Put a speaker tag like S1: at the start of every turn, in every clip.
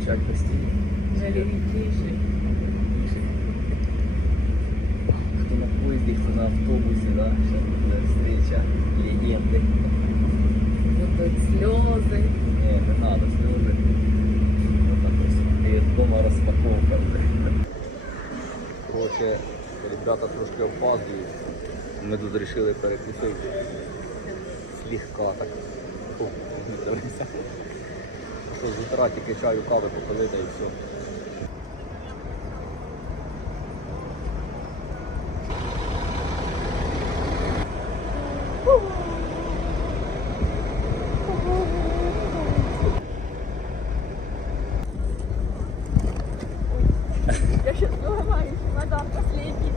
S1: Кричать постійно.
S2: Жалівітіші.
S1: Хто на поїзді, хто на автобусі, да? Ще буде встреча легенди.
S2: Будуть сльози.
S1: Не надо сльози. Вот ось. І вдома розпаковка. Короче, ребята трошки опаздують. Ми тут вирішили перекусити. Слегка так. Що з утра тільки чаю, кави попилити і все.
S3: Я сейчас сломаюсь, мадам, последний.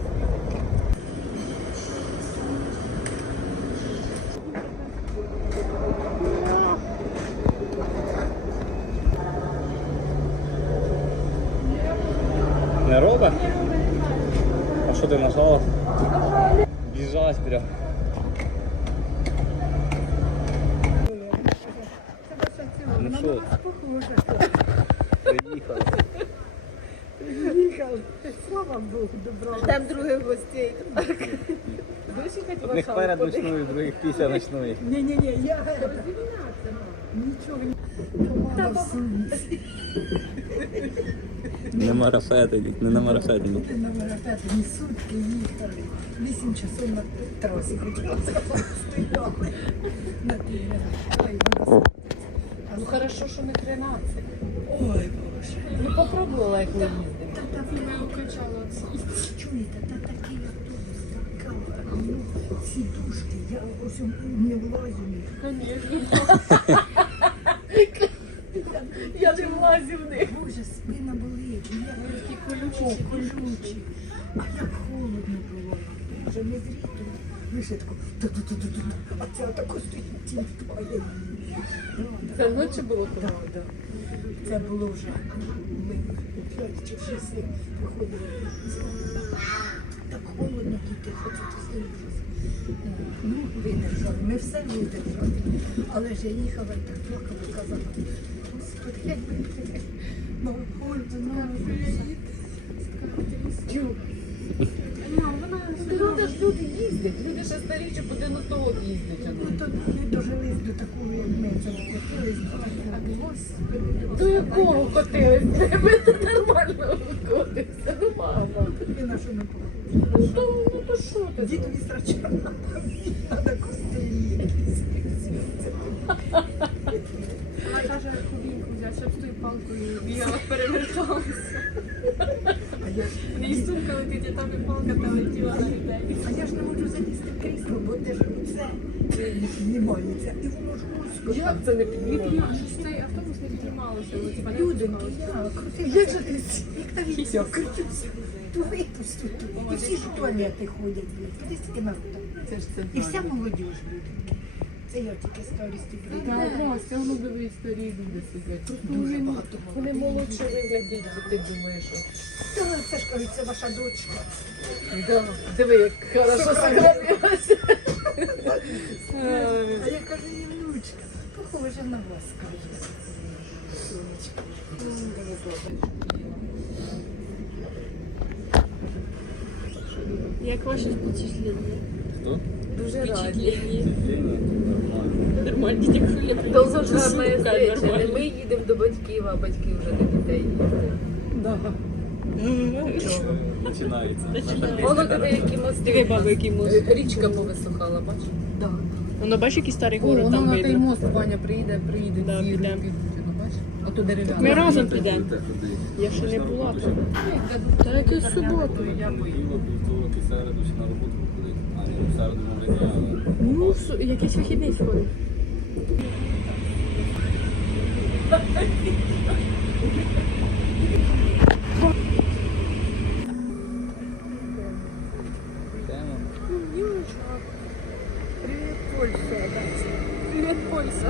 S1: Не робить? А що ти нажала? Біжать прям. Ну що? Приїхали.
S3: Приїхав. Слава Богу, добра.
S2: Там других гостей. Душі хоч
S1: Одних перед ночною, других після ночної.
S3: Ні, я нічого не помала в совість.
S1: Не марафетить, не на марафетить.
S3: На марафеті сутки їхали. 8 часов на трасі стояли. На тій. Ой, вона.
S2: Ну хорошо, що не 13.
S3: Ой, Боже.
S2: Ну попробувала, як ми їздимо.
S3: Чуєте, та такий автобус, така, ну, сідушки, я ось не влазю.
S2: Я не влазю в них.
S3: Боже, спина болить, я такі колючі. А як холодно було. Вже не зріти. Вишитку. А це отако стоїть тінь.
S2: Це вночі було тут?
S3: Так. Це було вже. Ми 5 чи 6 приходили. Так холодно тут, хочете стоїти. Ну, видержали. Ми все видержали. Але ж я їхала і так плакала, казала, Господи, якби мого холодно,
S2: Ну, ж люди їздять. Люди ще старіші по 90 років їздять.
S3: ну, то не дожились до такого, як ми це вкотились. Господи,
S2: До якого котились? Ми тут нормально котимося. Ну, мама.
S3: і на що ми
S2: Ну, то що ти?
S3: Дід вістрачав, треба костелі якісь.
S4: Вона каже, кубінку взяти, щоб з тою палкою бігала, переверталася.
S3: А я ж
S4: В неї сумка летить, а там і палка та летіла на людей.
S3: А я ж не можу залізти в крісло, бо де ж оце знімається. І воно ж ось.
S2: Як це не піднімає?
S4: Щось цей автобус не піднімалося, але типа не
S3: Люденьки,
S4: опускалося.
S3: я крути, як же ти вікторіться, крутюся. Ту випусту, і всі ж в туалети ходять. Куди стільки народу?
S2: Це ж це.
S3: І вся молодіж, люденьки. Це я тільки старості прийду.
S2: Так, Настя, воно дивись, старі люди сидять. Просто
S3: Дуже
S2: вони,
S3: багато
S2: вони
S3: молодих.
S2: молодше виглядять, що ти думаєш, що...
S3: Та, це ж кажуть, це ваша дочка.
S2: Да. Диви, як хорошо сохранилося.
S3: А я кажу, їй внучка, похоже на вас, каже. Сонечка.
S4: Як ваші впечатлення?
S1: Хто?
S2: Дуже раді.
S1: Нормально.
S4: Нормальні, якщо я прийду.
S2: Довгожданна встреча. Не ми їдемо до батьків, а батьки вже до дітей їздять.
S1: Починається.
S2: Воно диви, які мости.
S4: Диви, баба, який мост.
S2: Річка повисухала, бачиш?
S3: Да.
S4: Воно бачиш, який старий
S2: О,
S4: город
S2: воно
S4: там
S2: на той
S4: видно.
S2: мост, Ваня, приїде,
S4: Да,
S2: з'їде,
S4: підемо.
S2: підуть, ну, бачиш? Ото дерев'яне.
S4: Ми разом підемо. Я ще не була там. Та яке суботу.
S1: Понеділок, вівторок і середу ще на роботу виходить. А ні, в середу може ні, але...
S4: Ну, якийсь вихідний сходить.
S1: Тема.
S3: Привіт, Польща.
S4: Привіт, Польща.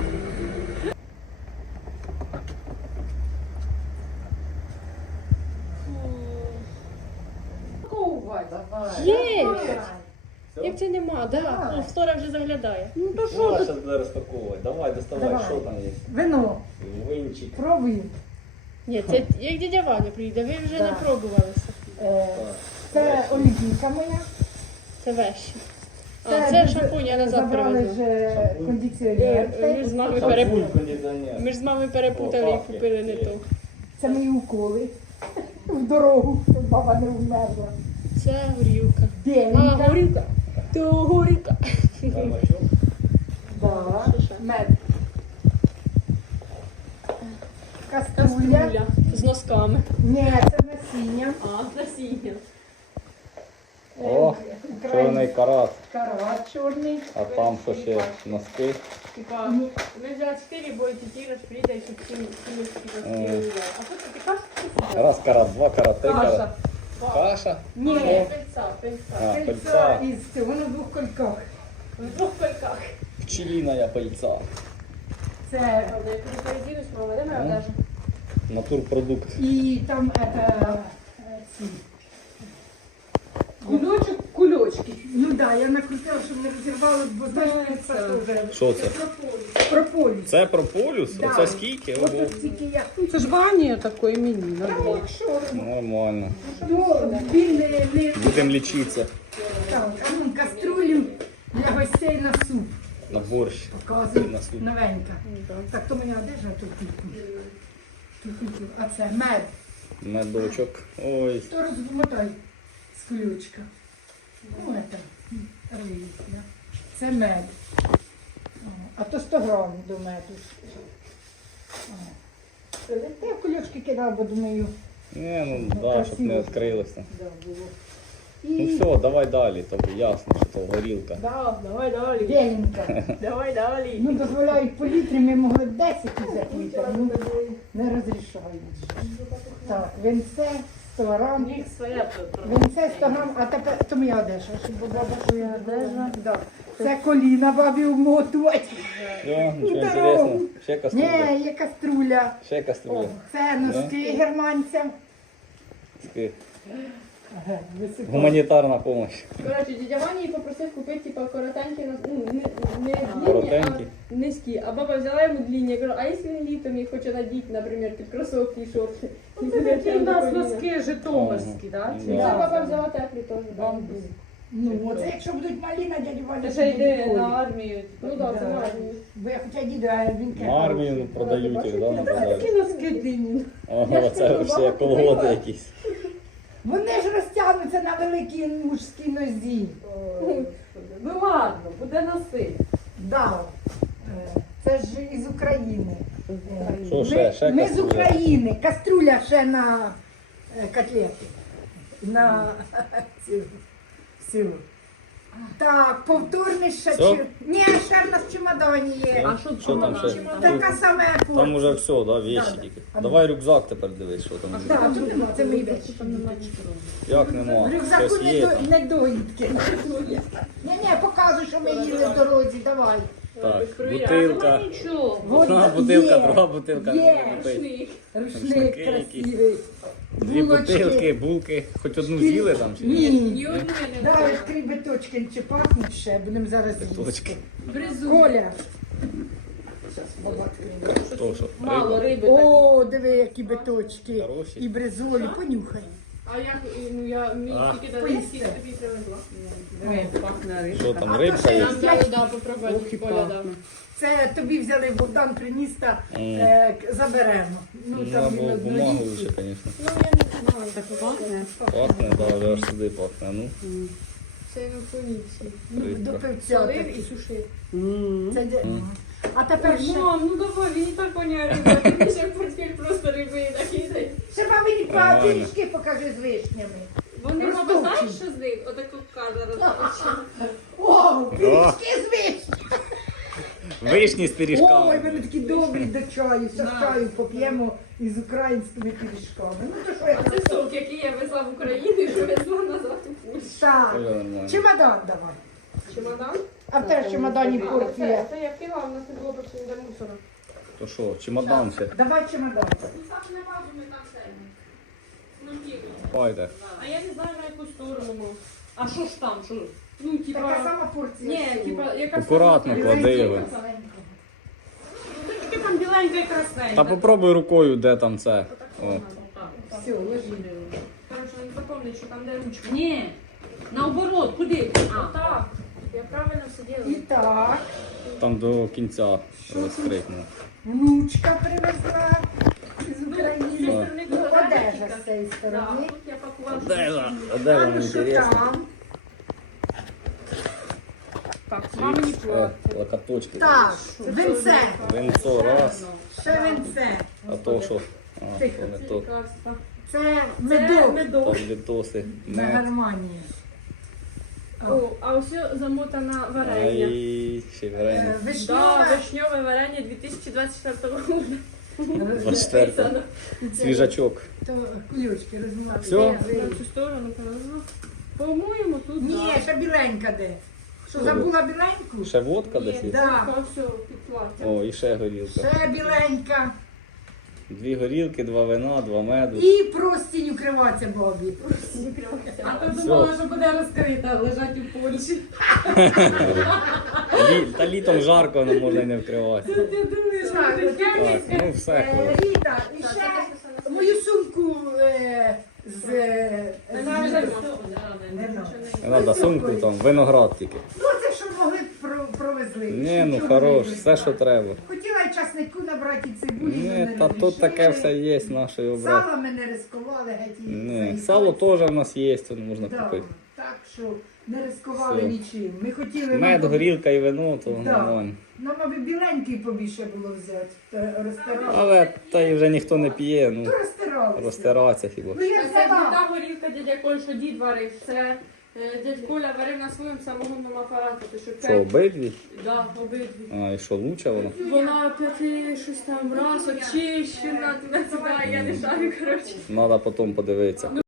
S4: Є! Як це нема, да. О, Втора вже заглядає.
S3: Ну то
S1: Давай,
S3: що?
S1: зараз буде розпаковувати. Давай, доставай,
S3: Давай.
S1: що там є.
S3: Вино.
S1: Винчик.
S3: Пробуй.
S4: Ні, це як дядя Ваня прийде, ви вже не
S3: Да.
S4: пробувалися.
S3: Це олійка моя.
S4: Це вещі. А, це шампунь, я назад
S3: Забрали
S4: привезла.
S3: вже кондиціонер.
S4: Ми з мамою Ми ж з мамою перепутали і купили не то.
S3: Це мої уколи в дорогу, щоб баба не вмерла.
S4: Це горілка. А,
S3: Біленька.
S4: горілка. То горілка.
S3: Да. Мед. Каструля.
S4: Каструля з носками.
S3: Ні, це насіння.
S4: А, з насінням.
S1: О, чорний карат.
S3: Карат чорний.
S1: А там що ще носки.
S4: Типа, ми взяли 4, бо тільки раз прийде, щоб всі носки розстріляли. А потім ти кажеш,
S1: Раз карат, два карат, три
S3: Каша.
S1: карат. Каша?
S3: Ні,
S4: пильця.
S1: А,
S3: кольцо
S1: пильця.
S3: із цього на двох кольках.
S4: В двох кольках.
S1: Пчеліна пильця.
S3: Це
S4: Але я коли переділюсь, мама, де моя одежа?
S1: Натурпродукт.
S3: і там ці.
S4: Кульочки.
S3: Ну так, да, я накрутила, щоб не розірвали, бо знаєш, це вже
S1: Що це?
S3: прополіс.
S1: Це прополюс?
S3: Да.
S1: Оце скільки? Ого.
S3: От тільки я.
S4: Це ж Ваня такої мені.
S3: Та якщо,
S1: Нормально.
S3: то він не
S1: Будемо лічитися
S3: так, а ну, каструлю для гостей на суп.
S1: на борщ.
S3: Показує
S1: На суп.
S3: новенька. Так, то моя одежа тут. А це мед.
S1: Медочок. Ой.
S3: То розмотай з ключка. Ну, це рис, да. Це мед. А то 100 грам до меду. Я в кульочки кидав, бо думаю,
S1: Не, ну да, щоб не відкрилося.
S3: да, було.
S1: Ну
S3: І
S1: все, давай далі. Тобі ясно, що то горілка.
S4: Да, давай далі.
S3: біленька.
S4: Давай далі.
S3: Ну, дозволяють по літрі, ми могли б 10 взяти літрів, ну, не розрішають. Так, винце 100 грам.
S4: Їх своя
S3: Винце 100 грам, а тепер, то моя одежа, щоб баба своя одежа. Да. Це коліна бабі вмотувати.
S1: Все, нічого
S3: Здорово.
S1: інтересного. Ще каструля.
S3: Ні, є каструля.
S1: Ще каструля.
S3: Це носки германцям.
S1: Таки
S3: Висипаю.
S1: Гуманітарна допомога.
S4: Коротше, дядя Ваня їй попросив купити типа коротенькі, ну, не длинні,
S1: Коротенькі.
S4: а низькі. А баба взяла йому длинні. Я кажу, а якщо він літом їх хоче надіти, наприклад, під кросовки і шорти?
S5: Це такі в нас носки житомирські, так?
S1: Да.
S4: Це баба взяла теплі теж.
S5: Бамбус.
S3: Ну, оце якщо будуть малі на дядю Валю.
S5: Це ще йде на армію.
S4: Ну так, це гарно.
S3: Бо я хоча діду, а він каже.
S1: На армію продають їх, да, на
S5: Такі
S1: базарі.
S5: носки длинні.
S1: Ого, це все колготи якісь.
S3: Вони ж розтягнуться на великій мужській нозі.
S5: Ну ладно, буде носити.
S3: Да. Це ж із України.
S1: Що ще?
S3: Ми з
S1: Каструля?
S3: України. Каструля ще на котлети. На цю. Так, повторний ще.
S1: Все?
S3: Ні, ще в нас в чемодані є.
S5: А що
S1: Що там ще?
S3: Така сама порція.
S1: Там уже все, да, вещи тільки. Давай рюкзак тепер дивись, що там.
S3: Так, тут нема, це мої речі.
S1: Як
S3: В
S1: нема?
S3: рюкзаку
S1: Щось є там.
S3: не доїдки. Ні, показуй, що ми їли в дорозі, давай.
S1: Так, бутилка.
S5: Нічого.
S1: Одна бутилка, друга бутилка.
S3: Є.
S1: Рушник.
S3: Рушник
S1: Рушники
S3: красивий.
S1: Дві бутилки, булки. Хоч одну з'їли там чи ні?
S3: Ні. Давай відкрий биточки, чи пахнуть ще, будемо зараз
S1: Биточки.
S3: їсти. Коля. Зараз баба відкриє.
S1: То що?
S5: Мало
S1: Риба?
S5: риби.
S3: О, диви, які биточки.
S1: Хороші.
S3: І бризолі, понюхай.
S4: А як, ну я мій
S1: А.
S4: тільки дали скільки тобі привезла.
S5: Диви, пахне риба.
S1: Що там, рибка є?
S4: Нам дали, да, попробувати Коля, да.
S3: Це тобі взяли, Богдан приніс та заберемо. Ну,
S1: Ну,
S3: там він
S1: або бумагу
S3: одноїсть.
S1: лише, звісно.
S4: Ну я не знаю.
S5: Так пахне.
S1: Пахне, да, вже аж сюди пахне. Ну,
S4: Це на поліції.
S3: До пивця.
S4: Солив і сушив.
S3: Це де- А тепер ще,
S5: Мам, ну давай, він і так воняє риба.
S4: Ти ще в портфель просто риби накидай.
S3: ще мамині
S1: Нормально.
S3: пиріжки покажи з вишнями.
S5: Вони,
S3: Розтовчені.
S5: мама, знаєш, що з них? Отаку кадр розтовчена.
S3: О, пиріжки з вишнями.
S1: вишні з
S3: Ой,
S1: пиріжками.
S3: вони такі добрі до чаю. Все чаю поп'ємо із українськими пиріжками. Ну то що я
S4: Це сок, який я везла в Україну і привезла назад у Польщу.
S3: Так.
S1: Це нормально.
S3: Чемодан давай.
S4: Чемодан?
S3: А в теж чемодані порція.
S4: Це я пила, у нас не було більше ніде мусора.
S1: То що, чемодан ще?
S3: Давай чемодан.
S4: Так нема, ми там все. Смонтіруємо.
S1: Пойде.
S5: А я не знаю, на яку сторону мав. А що ж там? Що? Ну,
S3: Така
S5: типа...
S3: сама порція.
S4: Ні,
S3: всього.
S4: типа, яка
S1: Акуратно клади його.
S4: Тільки там біла
S5: біленька і красненька.
S1: Та попробуй рукою, де там це. О.
S3: Все, ложи.
S4: Короче, не запомни, що там де ручка.
S5: Ні. Наоборот, куди? А,
S4: Так, я правильно все
S3: І
S4: делаю.
S3: так,
S1: Там до кінця розкрикнув.
S3: внучка привезла з
S4: З
S3: України.
S4: цієї сторони
S3: Ну,
S4: квадратика.
S3: одежа з цієї
S4: Да,
S3: сторони.
S4: тут я пакувала.
S1: Де
S3: А
S1: вам
S3: ну що
S1: інтересно?
S3: там?
S4: Так, мамині плаття.
S1: Локоточки.
S3: Так, венце.
S1: Венцо раз,
S3: Ще венце.
S1: а то що? А,
S3: Тихо.
S1: то не то.
S4: Лікарства.
S3: Це
S4: Це
S3: медок
S4: медок.
S1: Там літоси.
S3: на
S1: Не.
S3: гармонії.
S4: О, а ось замотана варення.
S1: Ай, ще варення.
S4: Да,
S3: Вишньова.
S4: вишньове варення 2024 року.
S1: 24. Свіжачок.
S3: То кульочки розмовляли.
S1: Всьо?
S4: На цю сторону, кажу. По-моєму, тут
S3: Ні,
S4: да.
S3: ще біленька де. Що,
S1: Що
S3: забула біленьку?
S1: Ще водка
S4: Ні,
S1: десь є?
S3: Да.
S4: тільки все під платтям.
S1: О, і ще горілка.
S3: Ще біленька.
S1: 2 горілки, 2 вина, 2 меду.
S3: І простінь укриватися бобі.
S5: а то
S1: Всьо.
S5: думала, що буде розкрита, лежать у Польщі.
S1: Та літом жарко, воно можна й не вкривати.
S5: Ти думаєш,
S3: Так,
S1: Так, ну все. хлопці.
S3: Ріта, і ще мою сумку з...
S5: Вона вже
S3: з-
S1: Не треба сумку там, виноград тільки.
S3: Ну, це що могли б провезли.
S1: Ні, ну
S3: Нічого
S1: хорош,
S3: не
S1: все, що треба.
S3: Хотіла й часнику набрати, і цибулі.
S1: Ні,
S3: але
S1: та
S3: не
S1: тут таке
S3: рішили.
S1: все є, нашої обрати.
S3: Сало ми не ризикували, геть. і
S1: Ні,
S3: цей.
S1: сало теж в нас є, то можна
S3: Да,
S1: купити.
S3: так що не ризикували
S1: Все.
S3: нічим. Ми хотіли...
S1: Мед,
S3: нам-
S1: горілка і вино, то
S3: Да.
S1: нормально.
S3: Нам, мабуть, біленький побільше було взяти. Та розтирали.
S1: Але та й вже ніхто не п'є, ну
S3: То розтиралися.
S1: розтиратися хіба.
S3: Ну, я
S4: Це
S3: взяла.
S4: та горілка дядя Коль, що дід варив. Це дядь Коля варив на своєму самогонному апараті. То що
S1: Що,
S4: 5,
S1: обидві?
S4: да, обидві.
S1: А, і що, лучше воно?
S4: Вона 5-6 там раз очищена, туди-сюди, я не шарю, коротше.
S1: Треба потім подивитися.